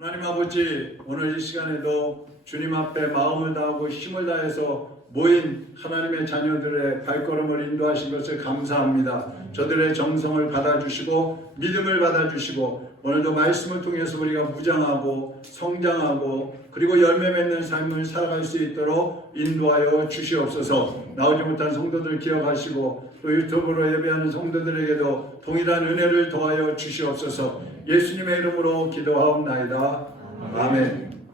하나님 아버지 오늘 이 시간에도 주님 앞에 마음을 다하고 힘을 다해서 모인 하나님의 자녀들의 발걸음을 인도하신 것을 감사합니다. 저들의 정성을 받아주시고 믿음을 받아주시고 오늘도 말씀을 통해서 우리가 무장하고 성장하고 그리고 열매 맺는 삶을 살아갈 수 있도록 인도하여 주시옵소서. 나오지 못한 성도들 기억하시고 또 유튜브로 예배하는 성도들에게도 동일한 은혜를 더하여 주시옵소서. 예수님의 이름으로 기도하옵나이다. 아멘.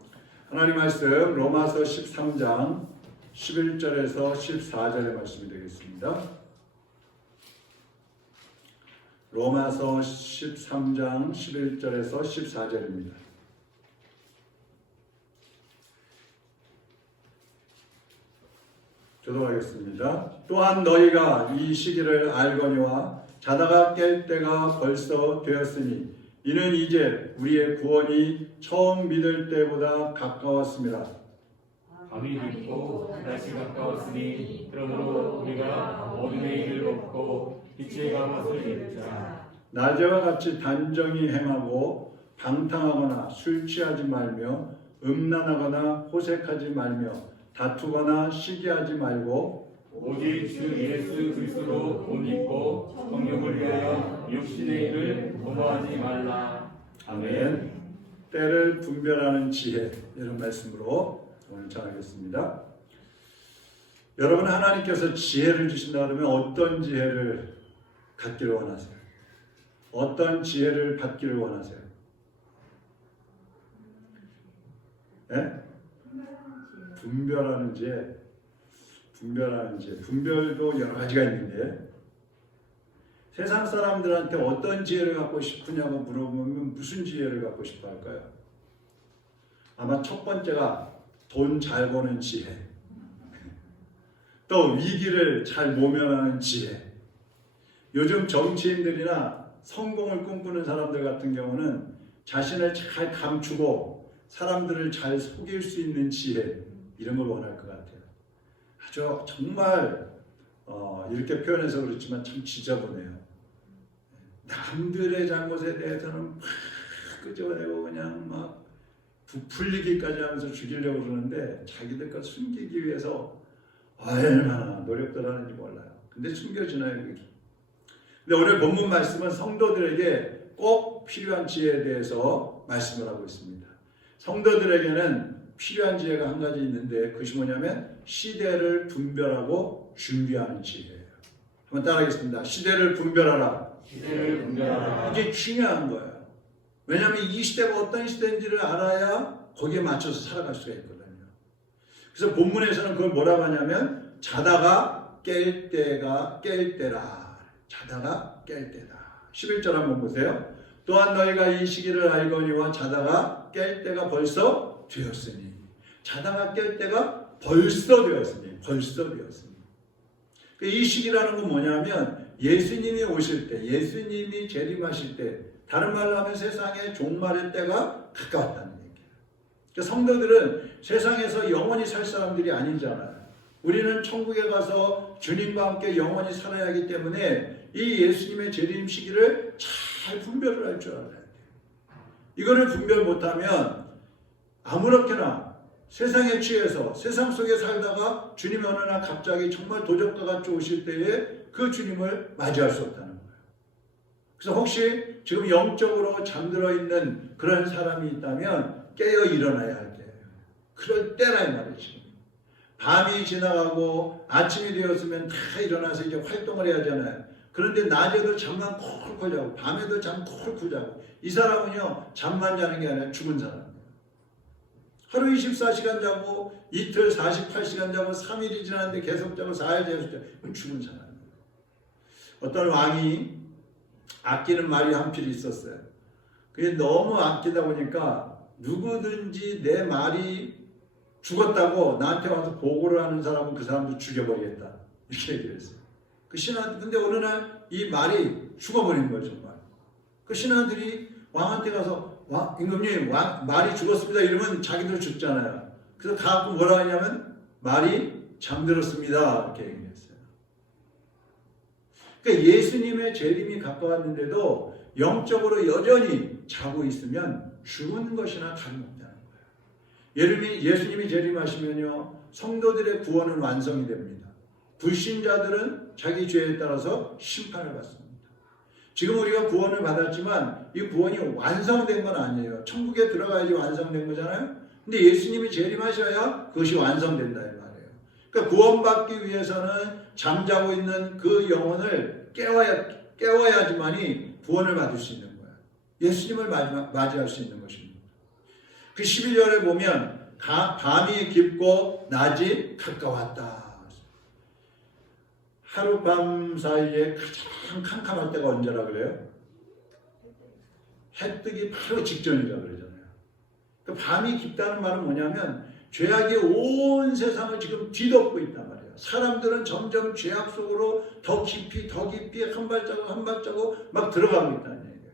하나님 말씀 로마서 13장 11절에서 14절의 말씀이 되겠습니다. 로마서 13장 11절에서 14절입니다. 교도하겠습니다. 또한 너희가 이 시기를 알거니와 자다가 깰 때가 벌써 되었으니 이는 이제 우리의 구원이 처음 믿을 때보다 가까웠습니다. 밤이 깊고 날씨 가까웠으니 그러므로 우리가 어둠의 일을 벗고 빛의 감옷을 입자 낮에와 같이 단정히 행하고 방탕하거나 술 취하지 말며 음란하거나 호색하지 말며 다투거나 시기하지 말고 오직 주 예수 그리스도로 옷 입고 성령을 위하여 육신의 일을 도모하지 말라 아멘. 때를 분별하는 지혜 이런 말씀으로 오늘 전하겠습니다. 여러분 하나님께서 지혜를 주신다 그러면 어떤 지혜를 갖기를 원하세요? 어떤 지혜를 받기를 원하세요? 예? 분별하는 지혜, 분별하는 지혜, 분별도 여러 가지가 있는데 세상 사람들한테 어떤 지혜를 갖고 싶으냐고 물어보면 무슨 지혜를 갖고 싶어 할까요? 아마 첫 번째가 돈 잘 버는 지혜. 또 위기를 잘 모면하는 지혜. 요즘 정치인들이나 성공을 꿈꾸는 사람들 같은 경우는 자신을 잘 감추고 사람들을 잘 속일 수 있는 지혜 이런 걸 원할 것 같아요. 아주 정말 어, 이렇게 표현해서 그렇지만 참 지저분해요. 남들의 잘못에 대해서는 막 끄집어내고 그냥 막 부풀리기까지 하면서 죽이려고 그러는데 자기들 것 숨기기 위해서 얼마나 노력들 하는지 몰라요. 근데 숨겨지나요, 그게? 근데 오늘 본문 말씀은 성도들에게 꼭 필요한 지혜에 대해서 말씀을 하고 있습니다. 성도들에게는 필요한 지혜가 한 가지 있는데 그것이 뭐냐면 시대를 분별하고 준비하는 지혜예요. 한번 따라하겠습니다. 시대를 분별하라. 이게 중요한 거예요. 왜냐하면 이 시대가 어떤 시대인지를 알아야 거기에 맞춰서 살아갈 수가 있거든요. 그래서 본문에서는 그걸 뭐라고 하냐면 자다가 깰 때가 깰 때라. 자다가 깰 때다. 11절 한번 보세요. 또한 너희가 이 시기를 알거니와 자다가 깰 때가 벌써 되었으니 자다가 깰 때가 벌써 되었으니 벌써 되었으니 이 시기라는 건 뭐냐면 예수님이 오실 때 예수님이 재림하실 때 다른 말로 하면 세상의 종말의 때가 가까웠다는 얘기예요. 그러니까 성도들은 세상에서 영원히 살 사람들이 아니잖아요. 우리는 천국에 가서 주님과 함께 영원히 살아야 하기 때문에 이 예수님의 재림 시기를 잘 분별을 할 줄 알아야 돼요. 이거를 분별 못하면 아무렇게나 세상에 취해서 세상 속에 살다가 주님이 어느 날 갑자기 정말 도적과 같이 오실 때에 그 주님을 맞이할 수 없다는 거예요. 그래서 혹시 지금 영적으로 잠들어 있는 그런 사람이 있다면 깨어 일어나야 할 때예요. 그럴 때라 이 말이지. 밤이 지나가고 아침이 되었으면 다 일어나서 이제 활동을 해야 하잖아요. 그런데 낮에도 잠만 콜콜 자고 밤에도 잠 콜콜 자고 이 사람은요 잠만 자는 게 아니라 죽은 사람이에요. 하루 24시간 자고 이틀 48시간 자고 3일이 지났는데 계속 자고 4일 계속 자고 죽은 사람이에요. 어떤 왕이 아끼는 말이 한 필이 있었어요. 그게 너무 아끼다 보니까 누구든지 내 말이 죽었다고 나한테 와서 보고를 하는 사람은 그 사람도 죽여버리겠다. 이렇게 얘기를 했어요. 그 신하들, 근데 어느 날 이 말이 죽어버린 거예요, 정말. 그 신하들이 왕한테 가서, 왕, 임금님, 왕, 말이 죽었습니다. 이러면 자기들 죽잖아요. 그래서 가갖고 뭐라 하냐면, 말이 잠들었습니다. 이렇게 얘기를 했어요. 그러니까 예수님의 재림이 가까웠는데도 영적으로 여전히 자고 있으면 죽은 것이나 다름없다는 거예요. 예수님이, 예수님이 재림하시면요 성도들의 구원은 완성이 됩니다. 불신자들은 자기 죄에 따라서 심판을 받습니다. 지금 우리가 구원을 받았지만 이 구원이 완성된 건 아니에요. 천국에 들어가야지 완성된 거잖아요. 근데 예수님이 재림하셔야 그것이 완성된다. 그러니까 구원받기 위해서는 잠자고 있는 그 영혼을 깨워야 깨워야지만이 구원을 받을 수 있는 거예요. 예수님을 맞이- 맞이할 수 있는 것입니다. 그 12절에 보면 가- 밤이 깊고 낮이 가까웠다. 하룻밤 사이에 가장 캄캄할 때가 언제라 그래요? 해 뜨기 바로 직전이라 그러잖아요. 그 밤이 깊다는 말은 뭐냐면 죄악이 온 세상을 지금 뒤덮고 있단 말이에요. 사람들은 점점 죄악 속으로 더 깊이 더 깊이 한 발자국 한 발자국 막 들어가고 있다는 얘기예요.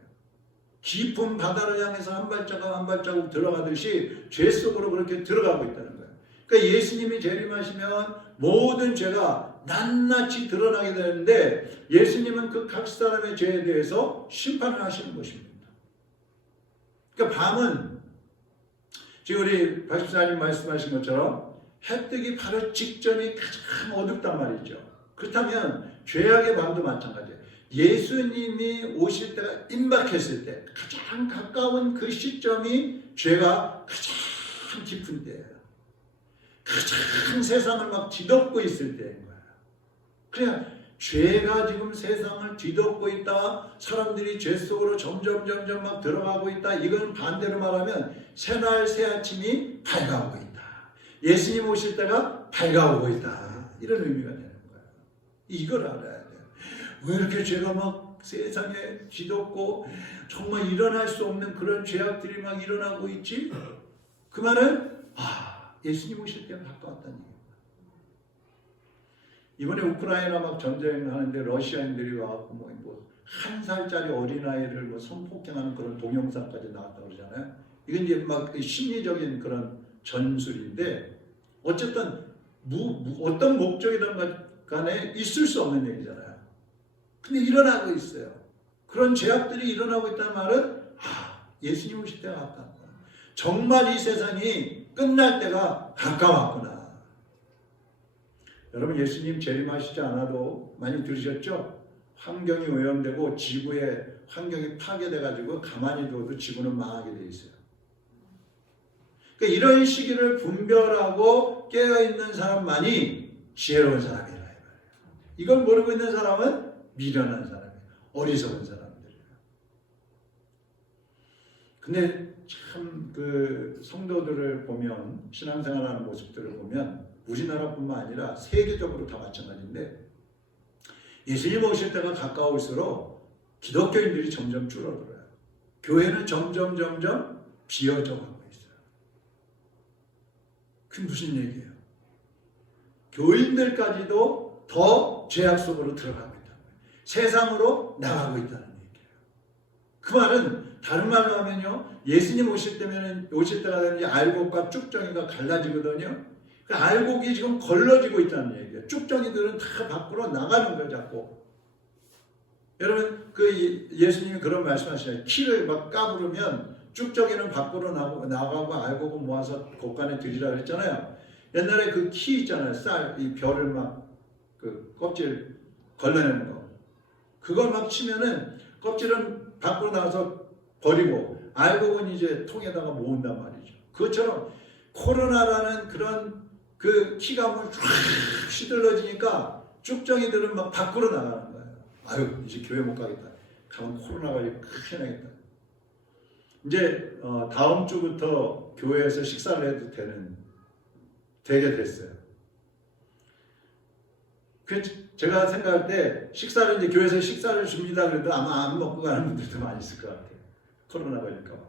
깊은 바다를 향해서 한 발자국 한 발자국 들어가듯이 죄 속으로 그렇게 들어가고 있다는 거예요. 그러니까 예수님이 재림하시면 모든 죄가 낱낱이 드러나게 되는데 예수님은 그 각 사람의 죄에 대해서 심판을 하시는 것입니다. 그러니까 밤은 지금 우리 박집사님 말씀하신 것처럼 해 뜨기 바로 직전이 가장 어둡단 말이죠. 그렇다면 죄악의 밤도 마찬가지예요. 예수님이 오실 때가 임박했을 때 가장 가까운 그 시점이 죄가 가장 깊은 때예요. 가장 세상을 막 뒤덮고 있을 때인 거예요. 그냥 죄가 지금 세상을 뒤덮고 있다. 사람들이 죄 속으로 점점 점점 막 들어가고 있다. 이건 반대로 말하면 새날 새 아침이 밝아오고 있다. 예수님 오실 때가 밝아오고 있다. 이런 의미가 되는 거예요. 이걸 알아야 돼요. 왜 이렇게 죄가 막 세상에 뒤덮고 정말 일어날 수 없는 그런 죄악들이 막 일어나고 있지? 그 말은 아 예수님 오실 때가 가까웠다는 얘기예요. 이번에 우크라이나 막 전쟁하는데 러시아인들이 와갖고 뭐 한 살짜리 어린아이를 뭐 성폭행하는 그런 동영상까지 나왔다고 그러잖아요. 이건 이제 막그 심리적인 그런 전술인데 어쨌든 무, 무- 어떤 목적이든 간에 있을 수 없는 얘기잖아요. 근데 일어나고 있어요. 그런 죄악들이 일어나고 있다는 말은 아 예수님 오실 때가 가깝구나. 정말 이 세상이 끝날 때가 가까웠구나. 여러분 예수님 재림하시지 않아도 많이 들으셨죠? 환경이 오염되고 지구의 환경이 파괴돼 가지고 가만히 두어도 지구는 망하게 돼 있어요. 그러니까 이런 시기를 분별하고 깨어 있는 사람만이 지혜로운 사람이라 이 말이에요. 이걸 모르고 있는 사람은 미련한 사람이에요. 어리석은 사람들이에요. 근데 참 그 성도들을 보면 신앙생활하는 모습들을 보면 우리나라뿐만 아니라 세계적으로 다 마찬가지인데 예수님 오실 때가 가까울수록 기독교인들이 점점 줄어들어요. 교회는 점점 점점 비어져 가고 있어요. 그게 무슨 얘기예요? 교인들까지도 더 죄악 속으로 들어가고 있다는 거예요. 세상으로 나가고 있다는 얘기예요. 그 말은 다른 말로 하면요. 예수님 오실 때면 오실 때가 되면 알곡과 쭉정이가 갈라지거든요. 그 알곡이 지금 걸러지고 있다는 얘기예요. 쭉정이들은 다 밖으로 나가는 거예요, 자꾸. 여러분, 그 예- 예수님이 그런 말씀하시잖아요. 키를 막 까부르면 쭉정이는 밖으로 나가고, 나가고 알곡은 모아서 곳간에 들이라 그랬잖아요. 옛날에 그 키 있잖아요. 쌀, 이 별을 막그 껍질 걸러내는 거. 그걸 막 치면은 껍질은 밖으로 나가서 버리고 알곡은 이제 통에다가 모은단 말이죠. 그것처럼 코로나라는 그런 그 키가 막쫙 시들러지니까 쭉정이들은 막 밖으로 나가는 거예요. 아유 이제 교회 못 가겠다. 가면 코로나 관리 크게 나겠다. 이제 어, 다음 주부터 교회에서 식사를 해도 되는 되게 됐어요. 그 제가 생각할 때 식사를 이제 교회에서 식사를 줍니다. 그래도 아마 안 먹고 가는 분들도 많이 있을 것 같아요. 코로나 걸릴까 봐.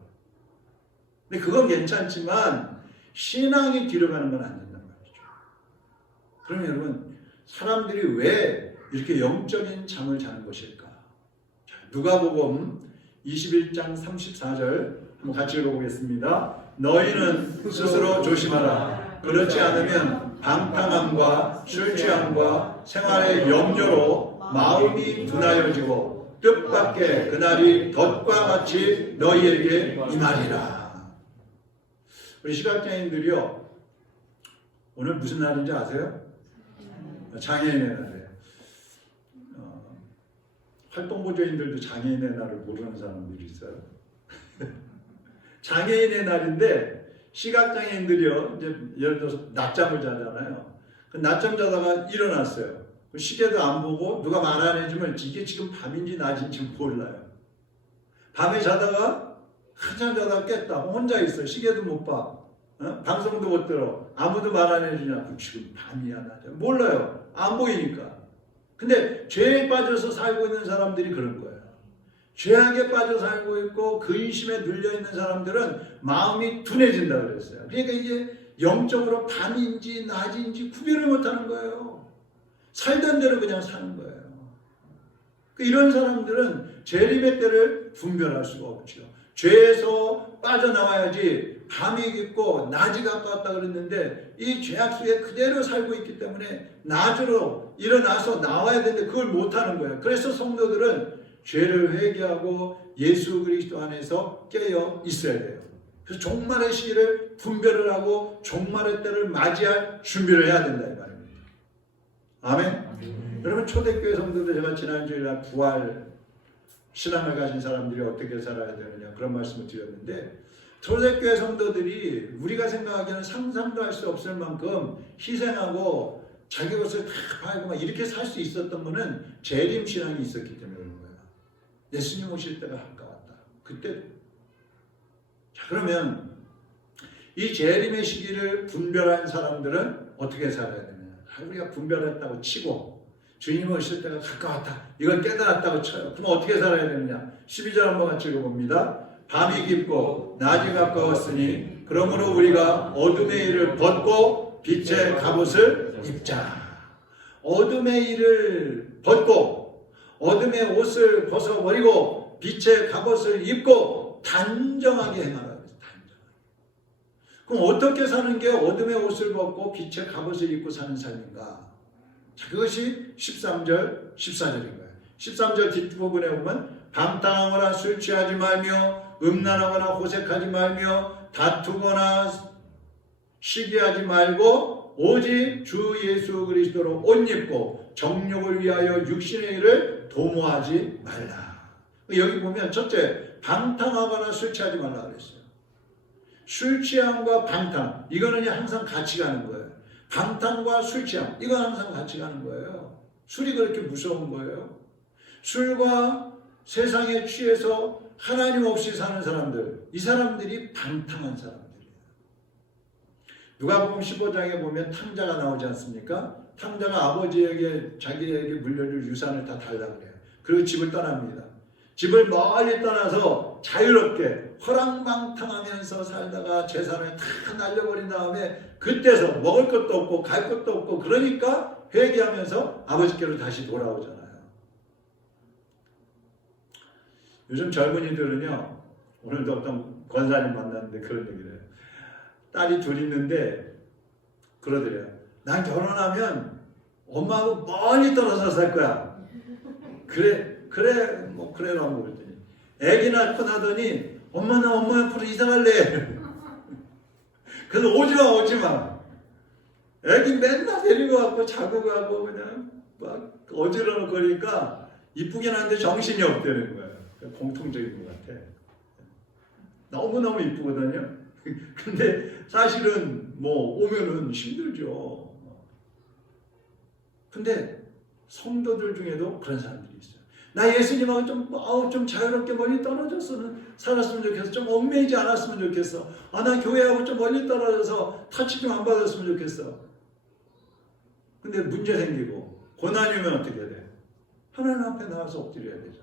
근데 그건 괜찮지만 신앙이 뒤로 가는 건 말이죠. 그러면 여러분 사람들이 왜 이렇게 영적인 잠을 자는 것일까? 자, 누가복음 21장 34절 한번 같이 읽어보겠습니다. 너희는 스스로 조심하라. 그렇지 않으면 방탕함과 술 취함과 생활의 염려로 마음이 둔하여지고 뜻밖의 그날이 덫과 같이 너희에게 임하리라. 우리 시각장애인들이요. 오늘 무슨 날인지 아세요? 장애인의 날이에요. 어, 활동보조인들도 장애인의 날을 모르는 사람들이 있어요. 장애인의 날인데 시각장애인들이요. 이제 예를 들어서 낮잠을 자잖아요. 그 낮잠 자다가 일어났어요. 그 시계도 안 보고 누가 말 안 해주면 이게 지금 밤인지 낮인지 몰라요. 밤에 자다가 한참 자다가 깼다. 혼자 있어. 시계도 못 봐. 어? 방송도 못 들어. 아무도 말 안 해주냐. 그 지금 밤이야 낮이야. 몰라요. 안 보이니까. 근데 죄에 빠져서 살고 있는 사람들이 그런 거예요. 죄악에 빠져 살고 있고 근심에 눌려 있는 사람들은 마음이 둔해진다 그랬어요. 그러니까 이게 영적으로 밤인지 낮인지 구별을 못하는 거예요. 살던 대로 그냥 사는 거예요. 그 이런 사람들은 재림의 때를 분별할 수가 없죠. 죄에서 빠져나와야지 밤이 깊고 낮이 가까웠다 그랬는데 이 죄악 속에 그대로 살고 있기 때문에 낮으로 일어나서 나와야 되는데 그걸 못하는 거예요. 그래서 성도들은 죄를 회개하고 예수 그리스도 안에서 깨어 있어야 돼요. 그래서 종말의 시기를 분별을 하고 종말의 때를 맞이할 준비를 해야 된다 이 말입니다. 아멘. 여러분 초대교회 성도들 제가 지난주에 부활 신앙을 가진 사람들이 어떻게 살아야 되느냐 그런 말씀을 드렸는데 초대교회 성도들이 우리가 생각하기에는 상상도 할 수 없을 만큼 희생하고 자기 것을 다 팔고 막 이렇게 살 수 있었던 거는 재림 신앙이 있었기 때문에 그런 거예요. 예수님 오실 때가 가까웠다. 그때 자 그러면 이 재림의 시기를 분별한 사람들은 어떻게 살아야 되느냐? 아, 우리가 분별했다고 치고 주님 오실 때가 가까웠다. 이걸 깨달았다고 쳐요. 그럼 어떻게 살아야 되느냐? 12절 한번 같이 읽어봅니다. 밤이 깊고 낮이 가까웠으니 그러므로 우리가 어둠의 일을 벗고 빛의 갑옷을 입자. 어둠의 일을 벗고 어둠의 옷을 벗어버리고 빛의 갑옷을 입고 단정하게. 그랬어요. 단정하게. 그럼 어떻게 사는 게 어둠의 옷을 벗고 빛의 갑옷을 입고 사는 삶인가? 자, 그것이 13절, 14절인 거예요. 13절 뒷부분에 보면 방탕하거나 술 취하지 말며 음란하거나 호색하지 말며 다투거나 시기하지 말고 오직 주 예수 그리스도로 옷 입고 정욕을 위하여 육신의 일을 도모하지 말라. 여기 보면 첫째 방탕하거나 술 취하지 말라 그랬어요. 술 취함과 방탕 이거는 항상 같이 가는 거예요. 방탕과 술 취함 이건 항상 같이 가는 거예요. 술이 그렇게 무서운 거예요. 술과 세상에 취해서 하나님 없이 사는 사람들 이 사람들이 방탕한 사람들이에요. 누가복음 15장에 보면 탕자가 나오지 않습니까? 탕자가 아버지에게 자기에게 물려줄 유산을 다 달라 그래요. 그리고 집을 떠납니다. 집을 멀리 떠나서 자유롭게 허랑방탕하면서 살다가 재산을 다 날려버린 다음에 그때서 먹을 것도 없고 갈 것도 없고 그러니까 회개하면서 아버지께로 다시 돌아오잖아요. 요즘 젊은이들은요 오늘도 어떤 권사님 만났는데 그런 얘기를 해요. 딸이 둘 있는데 그러더래요. 난 결혼하면 엄마하고 멀리 떨어져 살 거야. 그래 그래 뭐 그래라고 그랬더니 애기 낳고 나더니 엄마 나 엄마 옆으로 이사 갈래. 그래서 오지마 오지마. 애기 맨날 데리고 가고 자고 가고 그냥 막 어지러워 거리니까 이쁘긴 한데 정신이 없다는 거예요. 공통적인 것 같아. 너무너무 이쁘거든요. 근데 사실은 뭐 오면은 힘들죠. 근데 성도들 중에도 그런 있어요. 나 예수님하고 좀, 어, 좀 자유롭게 멀리 떨어져서 살았으면 좋겠어. 좀 얽매이지 않았으면 좋겠어. 아, 나 교회하고 좀 멀리 떨어져서 타치 좀 안 받았으면 좋겠어. 근데 문제 생기고, 고난이 오면 어떻게 돼? 하나님 앞에 나와서 엎드려야 되잖아요.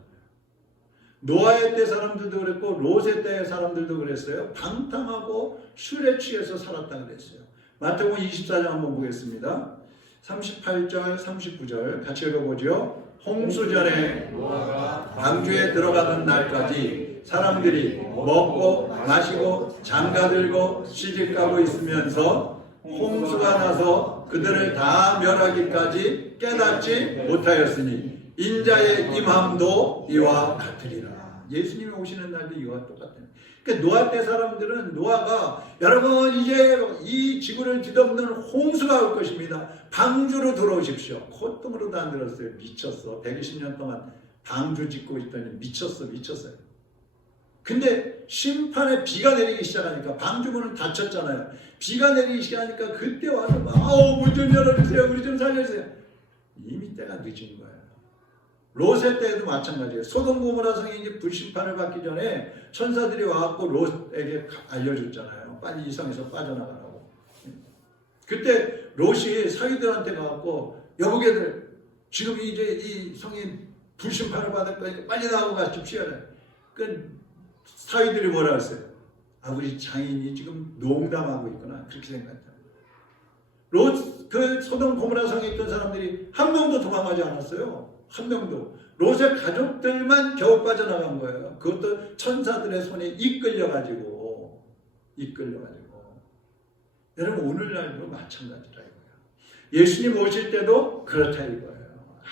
노아의 때 사람들도 그랬고, 롯의 때 사람들도 그랬어요. 방탕하고 술에 취해서 살았다 그랬어요. 마태복음 24장 한번 보겠습니다. 38절, 39절 같이 읽어보죠. 홍수전에 노아가 방주에 들어가는 날까지 사람들이 먹고 마시고 장가들고 시집가고 있으면서 홍수가 나서 그들을 다 멸하기까지 깨닫지 못하였으니 인자의 임함도 이와 같으리라. 예수님이 오시는 날도 이와 똑같아요. 그러니까 노아 때 사람들은 노아가 여러분 이제 이 지구를 뒤덮는 홍수가 올 것입니다. 방주로 들어오십시오. 콧등으로도 안 들었어요. 미쳤어. 120년 동안 방주 짓고 있더니 미쳤어, 미쳤어요. 근데 심판에 비가 내리기 시작하니까 방주문은 닫혔잖아요. 비가 내리기 시작하니까 그때 와서 막 아우 문 좀 열어주세요. 우리 좀 살려주세요. 이미 때가 늦은 거예요. 롯의 때에도 마찬가지예요. 소돔 고모라 성이 이제 불심판을 받기 전에 천사들이 와갖고 롯에게 알려줬잖아요. 빨리 이 성에서 빠져나가라고. 그때 롯이 사위들한테 가갖고 여보게들 지금 이제 이 성이 불심판을 받을 거니까 빨리 나가고 가십시오. 그 사위들이 뭐라 했어요? 아 우리 장인이 지금 농담하고 있구나 그렇게 생각했다. 롯, 그 소돔 고모라 성에 있던 사람들이 한 명도 도망가지 않았어요. 한 명도. 롯의 가족들만 겨우 빠져나간 거예요. 그것도 천사들의 손에 이끌려가지고, 이끌려가지고. 여러분, 오늘날도 마찬가지라 이거예요. 예수님 오실 때도 그렇다 이거예요.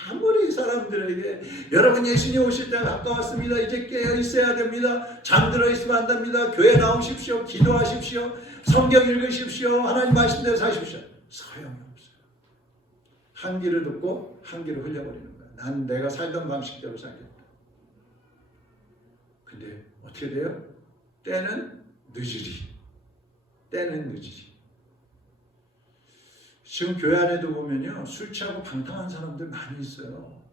아무리 사람들에게 여러분 예수님 오실 때가 가까웠습니다. 이제 깨어 있어야 됩니다. 잠들어 있으면 안 됩니다. 교회 나오십시오. 기도하십시오. 성경 읽으십시오. 하나님 말씀대로 사십시오. 소용이 없어요. 한 귀를 듣고 한 귀를 흘려버리는 거야. 난 내가 살던 방식대로 살겠다. 근데 어떻게 돼요? 때는 늦으리. 때는 늦으리. 지금 교회 안에도 보면요. 술 취하고 방탕한 사람들 많이 있어요.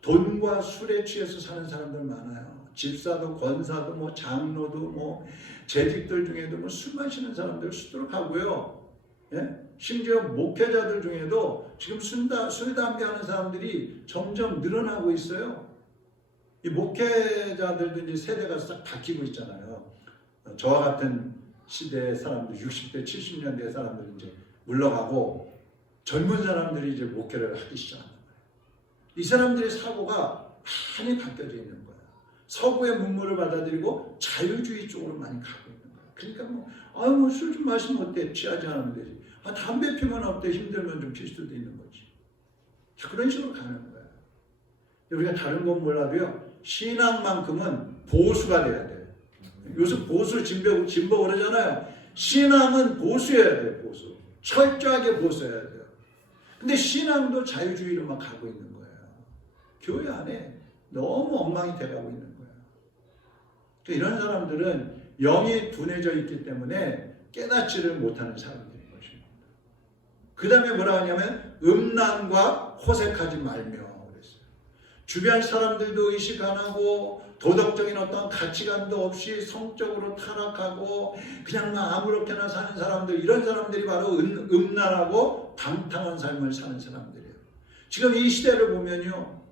돈과 술에 취해서 사는 사람들 많아요. 집사도 권사도 뭐 장로도 뭐 재직들 중에도 뭐 술 마시는 사람들 수두룩하고요. 예? 심지어 목회자들 중에도 지금 술다, 술 담배 하는 사람들이 점점 늘어나고 있어요. 이 목회자들도 이제 세대가 싹 바뀌고 있잖아요. 어, 저와 같은 시대의 사람들, 60대, 70년대 사람들 이제 물러가고 젊은 사람들이 이제 목회를 하기 시작하는 거예요. 이 사람들의 사고가 많이 바뀌어져 있는 거예요. 서구의 문물을 받아들이고 자유주의 쪽으로 많이 가고 있는 거예요. 그러니까 뭐, 아유, 뭐 술 좀 마시면 어때? 취하지 않으면 되지. 아, 담배 피면 어때? 힘들면 좀 필 수도 있는 거지. 자, 그런 식으로 가는 거예요. 우리가 다른 건 몰라도요, 신앙만큼은 보수가 돼야 돼요. 요즘 보수 진보, 진보 그러잖아요. 신앙은 보수해야 돼요, 보수. 철저하게 보수해야 돼요. 근데 신앙도 자유주의로만 가고 있는 거예요. 교회 안에 너무 엉망이 돼가고 있는 거예요. 그러니까 이런 사람들은 영이 둔해져 있기 때문에 깨닫지를 못하는 것입니다. 그 다음에 뭐라 하냐면 음란과 호색하지 말며 그랬어요. 주변 사람들도 의식 안 하고 도덕적인 어떤 가치관도 없이 성적으로 타락하고 그냥 막 아무렇게나 사는 사람들 이런 사람들이 바로 음, 음란하고 방탕한 삶을 사는 사람들이에요. 지금 이 시대를 보면요.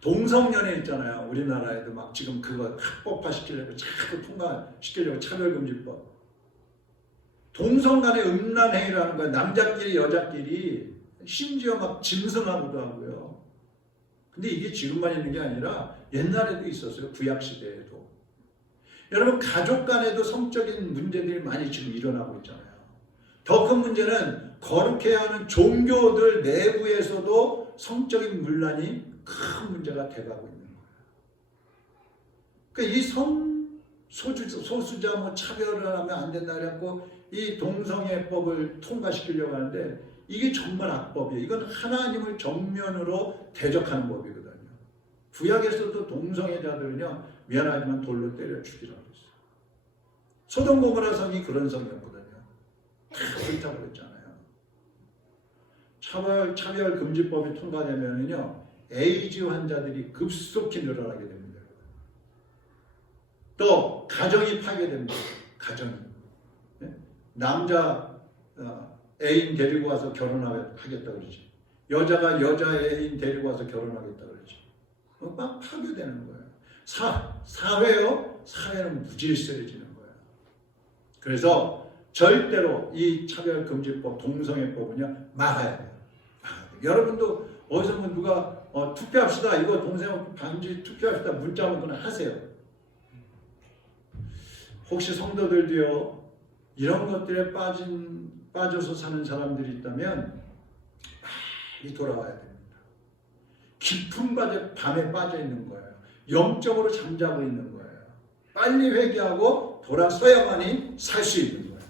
동성연애 있잖아요. 우리나라에도 막 지금 그거 합법화 시키려고 자꾸 통과시키려고 차별금지법. 동성 간의 음란 행위라는 건 남자끼리 여자끼리 심지어 막 짐승하고도 하고요. 근데 이게 지금만 있는 게 아니라 옛날에도 있었어요. 구약 시대에도. 여러분 가족 간에도 성적인 문제들이 많이 지금 일어나고 있잖아요. 더 큰 문제는 거룩해야 하는 종교들 내부에서도 성적인 문란이 큰 문제가 돼가고 있는 거예요. 그러니까 이성 소주 소수자 뭐 차별을 하면 안 된다 그래갖고 이 동성애법을 통과시키려고 하는데 이게 정말 악법이에요. 이건 하나님을 정면으로 대적하는 법이거든요. 구약에서도 동성애자들은요 미안하지만 돌로 때려 죽이라고 했어요. 소돔 고모라 성이 그런 성이었거든요. 다 불타버렸잖아요. 차별 차별 금지법이 통과되면은요 에이즈 환자들이 급속히 늘어나게 됩니다. 또 가정이 파괴됩니다. 가정이 네? 남자 어, 애인 데리고 와서 결혼하겠다 그러지. 여자가 여자 애인 데리고 와서 결혼하겠다 그러지. 어, 막 파괴되는 거예요. 사 사회요 사회는 무질서해지는 거예요. 그래서 절대로 이 차별금지법 동성애법은요 막아야 돼요. 여러분도 어디서 뭐 누가 어, 투표합시다 이거 동성 방지 투표합시다 문자 오거나 하세요. 혹시 성도들도요 이런 것들에 빠진 빠져서 사는 사람들이 있다면 빨리 돌아와야 됩니다. 깊은 밤에, 밤에 빠져 있는 거예요. 영적으로 잠자고 있는 거예요. 빨리 회개하고 돌아서야만이 살 수 있는 거예요.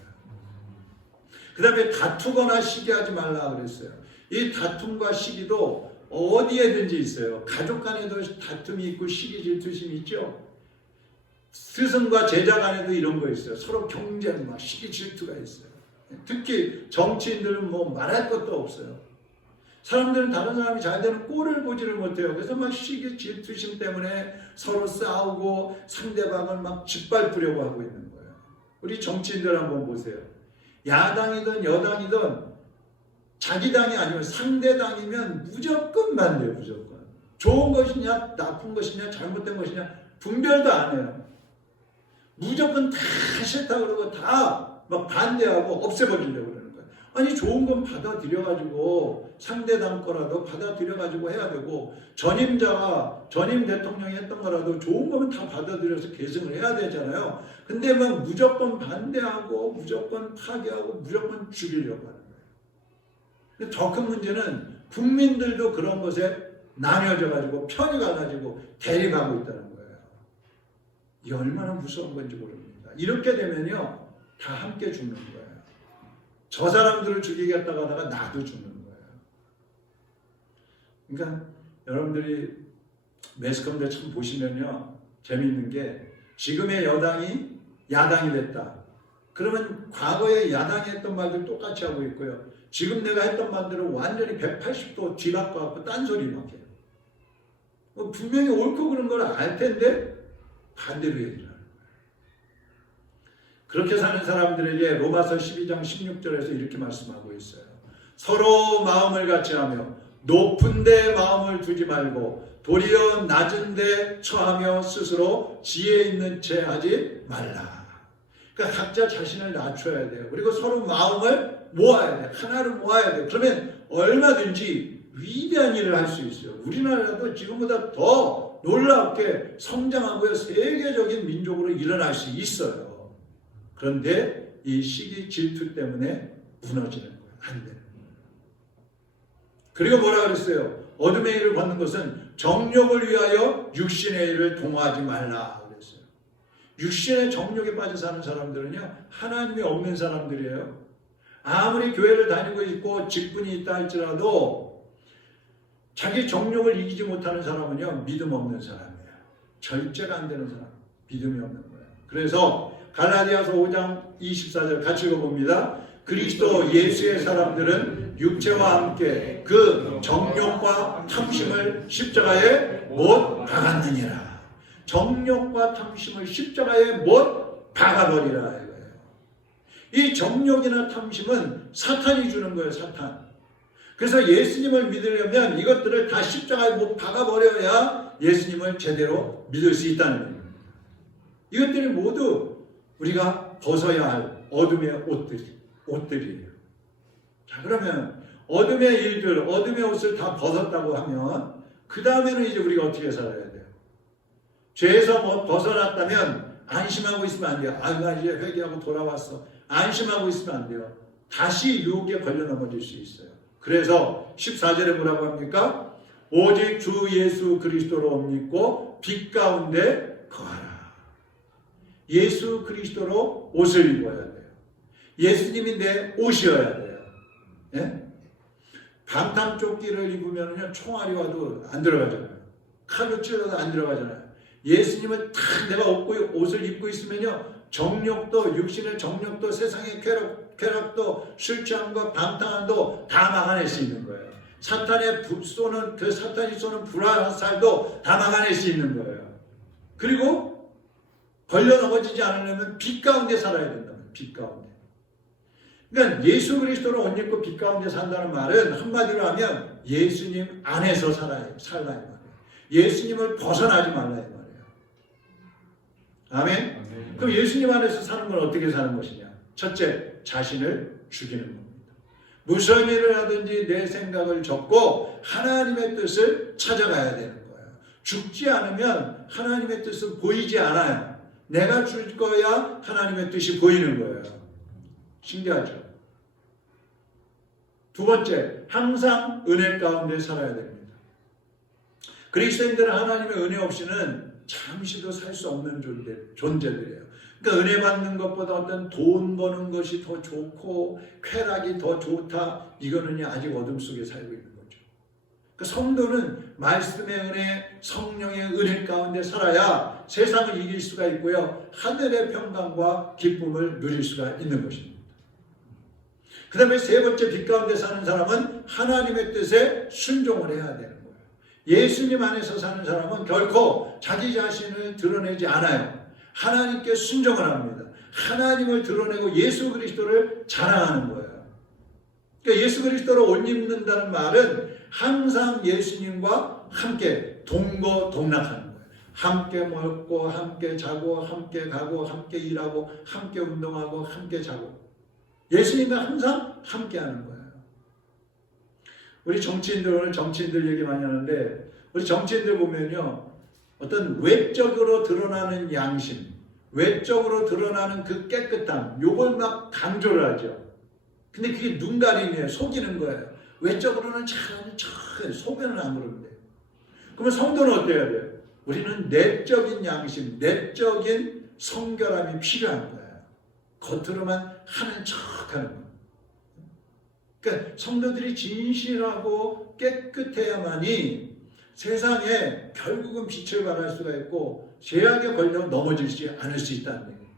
그 다음에 다투거나 시기하지 말라 그랬어요. 이 다툼과 시기도 어디에든지 있어요. 가족 간에도 다툼이 있고 시기 질투심이 있죠. 스승과 제자 간에도 이런 거 있어요. 서로 경쟁, 막 시기 질투가 있어요. 특히 정치인들은 뭐 말할 것도 없어요. 사람들은 다른 사람이 잘 되는 꼴을 보지를 못해요. 그래서 막 시기 질투심 때문에 서로 싸우고 상대방을 막 짓밟으려고 하고 있는 거예요. 우리 정치인들 한번 보세요. 야당이든 여당이든 자기 당이 아니면 상대 당이면 무조건 반대요, 무조건. 좋은 것이냐, 나쁜 것이냐, 잘못된 것이냐, 분별도 안 해요. 무조건 다 싫다 그러고 다 막 반대하고 없애버리려고 그러는 거예요. 아니, 좋은 건 받아들여가지고 상대당 거라도 받아들여가지고 해야 되고 전임자가 전임 대통령이 했던 거라도 좋은 거면 다 받아들여서 계승을 해야 되잖아요. 근데 막 무조건 반대하고 무조건 파괴하고 무조건 죽이려고 하는 거예요. 더 큰 문제는 국민들도 그런 것에 나뉘어져 가지고 편이 가가지고 대립하고 있다는 거예요. 이게 얼마나 무서운 건지 모릅니다. 이렇게 되면요 다 함께 죽는 거예요. 저 사람들을 죽이겠다고 하다가 나도 죽는 거예요. 그러니까 여러분들이 매스컴대 참 보시면요 재미있는 게 지금의 여당이 야당이 됐다. 그러면 과거에 야당이 했던 말들 똑같이 하고 있고요. 지금 내가 했던 말들은 완전히 180도 뒤바꿔갖고 딴소리 막 해요. 뭐 분명히 옳고 그런 걸 알 텐데 반대로 얘기를 하는 거예요. 그렇게 사는 사람들에게 로마서 12장 16절에서 이렇게 말씀하고 있어요. 서로 마음을 같이 하며 높은 데 마음을 두지 말고 도리어 낮은 데 처하며 스스로 지혜 있는 채 하지 말라. 그러니까 각자 자신을 낮춰야 돼요. 그리고 서로 마음을 모아야 돼요. 하나로 모아야 돼요. 그러면 얼마든지 위대한 일을 할 수 있어요. 우리나라도 지금보다 더 놀랍게 성장하고요. 세계적인 민족으로 일어날 수 있어요. 그런데 이 시기 질투 때문에 무너지는 거예요. 안 거예요. 그리고 뭐라 그랬어요? 어둠의 일을 받는 것은 정욕을 위하여 육신의 일을 동하지 말라 그랬어요. 육신의 정욕에 빠져 사는 사람들은요 하나님이 없는 사람들이에요. 아무리 교회를 다니고 있고 직분이 있다 할지라도 자기 정욕을 이기지 못하는 사람은요 믿음 없는 사람이에요. 절제가 안 되는 사람, 믿음이 없는 거예요. 그래서 갈라디아서 5장 24절 같이 읽어봅니다. 그리스도 예수의 사람들은 육체와 함께 그 정욕과 탐심을 십자가에 못 박았느니라. 정욕과 탐심을 십자가에 못 박아버리라. 이 정욕이나 탐심은 사탄이 주는 거예요, 사탄. 그래서 예수님을 믿으려면 이것들을 다 십자가에 못 박아버려야 예수님을 제대로 믿을 수 있다는 거예요. 이것들이 모두 우리가 벗어야 할 어둠의 옷들이, 옷들이에요. 자, 그러면 어둠의 일들, 어둠의 옷을 다 벗었다고 하면 그 다음에는 이제 우리가 어떻게 살아야 돼요? 죄에서 뭐 벗어났다면 안심하고 있으면 안 돼요. 아, 나 이제 회개하고 돌아왔어. 안심하고 있으면 안 돼요. 다시 유혹에 걸려 넘어질 수 있어요. 그래서 14절에 뭐라고 합니까? 오직 주 예수 그리스도로 옷 입고 빛 가운데 거하라. 예수 그리스도로 옷을 입어야 돼요. 예수님이 내 옷이어야 돼요. 예? 방탄조끼를 입으면요 총알이 와도 안 들어가잖아요. 칼로 찔러도 안 들어가잖아요. 예수님을 딱 내가 옷을 입고 있으면요 정욕도 육신의 정욕도 세상의 쾌락 쾌락도 술 취함과 방탕함도 다 막아낼 수 있는 거예요. 사탄의 부, 쏘는 그 사탄이 쏘는 불화살도 다 막아낼 수 있는 거예요. 그리고 걸려 넘어지지 않으려면 빛 가운데 살아야 된다는 빛 가운데. 그러니까 예수 그리스도로 옷 입고 빛 가운데 산다는 말은 한마디로 하면 예수님 안에서 살아야 살라 이 말이에요. 예수님을 벗어나지 말라 이 말이에요. 아멘. 그럼 예수님 안에서 사는 건 어떻게 사는 것이냐? 첫째, 자신을 죽이는 겁니다. 무슨 일을 하든지 내 생각을 접고 하나님의 뜻을 찾아가야 되는 거예요. 죽지 않으면 하나님의 뜻은 보이지 않아요. 내가 죽을 거야 하나님의 뜻이 보이는 거예요. 신기하죠? 두 번째, 항상 은혜 가운데 살아야 됩니다. 그리스도인들은 하나님의 은혜 없이는 잠시도 살 수 없는 존재, 존재들이에요. 그러니까 은혜 받는 것보다 어떤 돈 버는 것이 더 좋고 쾌락이 더 좋다. 이거는 아직 어둠 속에 살고 있는 거죠. 그 성도는 말씀의 은혜, 성령의 은혜 가운데 살아야 세상을 이길 수가 있고요. 하늘의 평강과 기쁨을 누릴 수가 있는 것입니다. 그 다음에 세 번째 빛 가운데 사는 사람은 하나님의 뜻에 순종을 해야 거예요. 예수님 안에서 사는 사람은 결코 자기 자신을 드러내지 않아요. 하나님께 순종을 합니다. 하나님을 드러내고 예수 그리스도를 자랑하는 거예요. 그러니까 예수 그리스도를 옷 입는다는 말은 항상 예수님과 함께 동거동락하는 거예요. 함께 먹고, 함께 자고, 함께 가고, 함께 일하고, 함께 운동하고, 함께 자고. 예수님과 항상 함께 하는 거예요. 우리 정치인들, 오늘 정치인들 얘기 많이 하는데, 우리 정치인들 보면요. 어떤 외적으로 드러나는 양심, 외적으로 드러나는 그 깨끗함, 요걸 막 강조를 하죠. 근데 그게 눈 가림이에요. 속이는 거예요. 외적으로는 잘하는 척, 속에는 안 그러는데. 그러면 성도는 어때야 돼요? 우리는 내적인 양심, 내적인 성결함이 필요한 거예요. 겉으로만 하는 척 하는 거예요. 그러니까 성도들이 진실하고 깨끗해야만이 세상에 결국은 빛을 발할 수가 있고 죄악에 걸려 넘어지지 않을 수 있다는 얘기예요.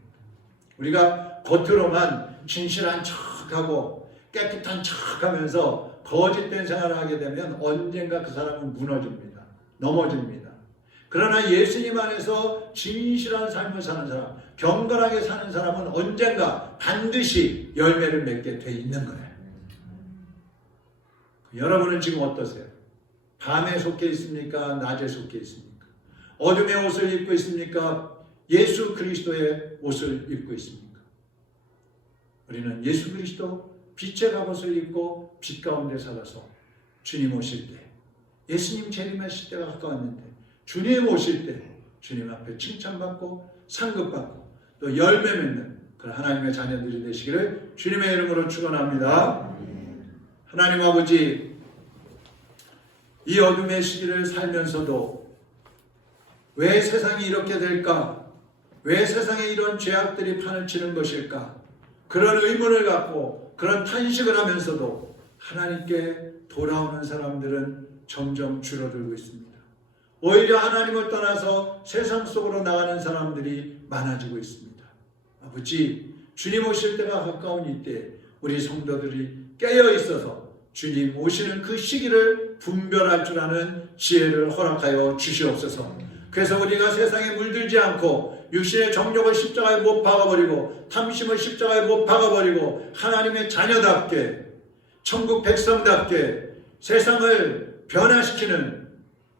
우리가 겉으로만 진실한 척하고 깨끗한 척하면서 거짓된 생활을 하게 되면 언젠가 그 사람은 무너집니다. 넘어집니다. 그러나 예수님 안에서 진실한 삶을 사는 사람, 경건하게 사는 사람은 언젠가 반드시 열매를 맺게 돼 있는 거예요. 여러분은 지금 어떠세요? 밤에 속해 있습니까? 낮에 속해 있습니까? 어둠의 옷을 입고 있습니까? 예수 그리스도의 옷을 입고 있습니까? 우리는 예수 그리스도 빛의 갑옷을 입고 빛 가운데 살아서 주님 오실 때 예수님 재림하실 때가 가까웠는데 주님 오실 때 주님 앞에 칭찬받고 상급받고 또 열매 맺는 그런 하나님의 자녀들이 되시기를 주님의 이름으로 축원합니다. 하나님 아버지 이 어둠의 시기를 살면서도 왜 세상이 이렇게 될까? 왜 세상에 이런 죄악들이 판을 치는 것일까? 그런 의문을 갖고 그런 탄식을 하면서도 하나님께 돌아오는 사람들은 점점 줄어들고 있습니다. 오히려 하나님을 떠나서 세상 속으로 나가는 사람들이 많아지고 있습니다. 아버지, 주님 오실 때가 가까운 이때 우리 성도들이 깨어 있어서 주님 오시는 그 시기를 분별할 줄 아는 지혜를 허락하여 주시옵소서. 그래서 우리가 세상에 물들지 않고 육신의 정욕을 십자가에 못 박아버리고 탐심을 십자가에 못 박아버리고 하나님의 자녀답게 천국 백성답게 세상을 변화시키는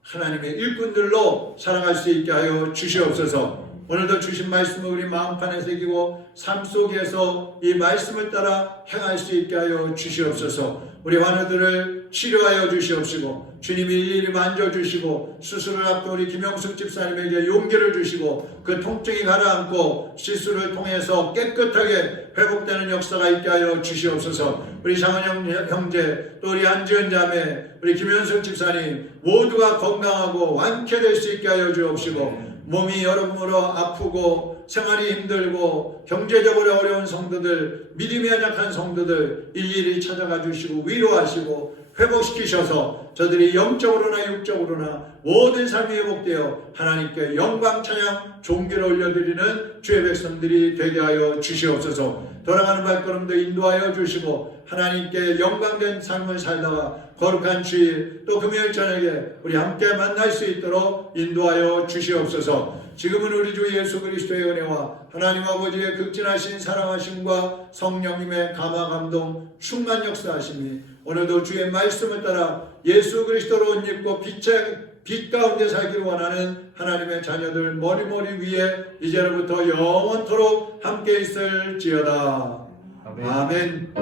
하나님의 일꾼들로 살아갈 수 있게 하여 주시옵소서. 오늘도 주신 말씀을 우리 마음판에 새기고 삶 속에서 이 말씀을 따라 행할 수 있게 하여 주시옵소서. 우리 환우들을 치료하여 주시옵시고 주님이 일일이 만져주시고 수술을 앞둔 우리 김영숙 집사님에게 용기를 주시고 그 통증이 가라앉고 시술을 통해서 깨끗하게 회복되는 역사가 있게 하여 주시옵소서. 우리 장은영 형제 또 우리 안지은 자매 우리 김현숙 집사님 모두가 건강하고 완쾌될 수 있게 하여 주옵시고 몸이 여러모로 아프고 생활이 힘들고 경제적으로 어려운 성도들 믿음이 연약한 성도들 일일이 찾아가 주시고 위로하시고 회복시키셔서 저들이 영적으로나 육적으로나 모든 삶이 회복되어 하나님께 영광 찬양 종기를 올려드리는 주의 백성들이 되게 하여 주시옵소서. 돌아가는 발걸음도 인도하여 주시고 하나님께 영광된 삶을 살다가 거룩한 주일 또 금요일 저녁에 우리 함께 만날 수 있도록 인도하여 주시옵소서. 지금은 우리 주 예수 그리스도의 은혜와 하나님 아버지의 극진하신 사랑하심과 성령님의 감화 감동 충만 역사하심이 오늘도 주의 말씀을 따라 예수 그리스도로 옷 입고 빛의 빛 가운데 살기를 원하는 하나님의 자녀들 머리머리 위에 이제로부터 영원토록 함께 있을지어다. 아멘. 아멘.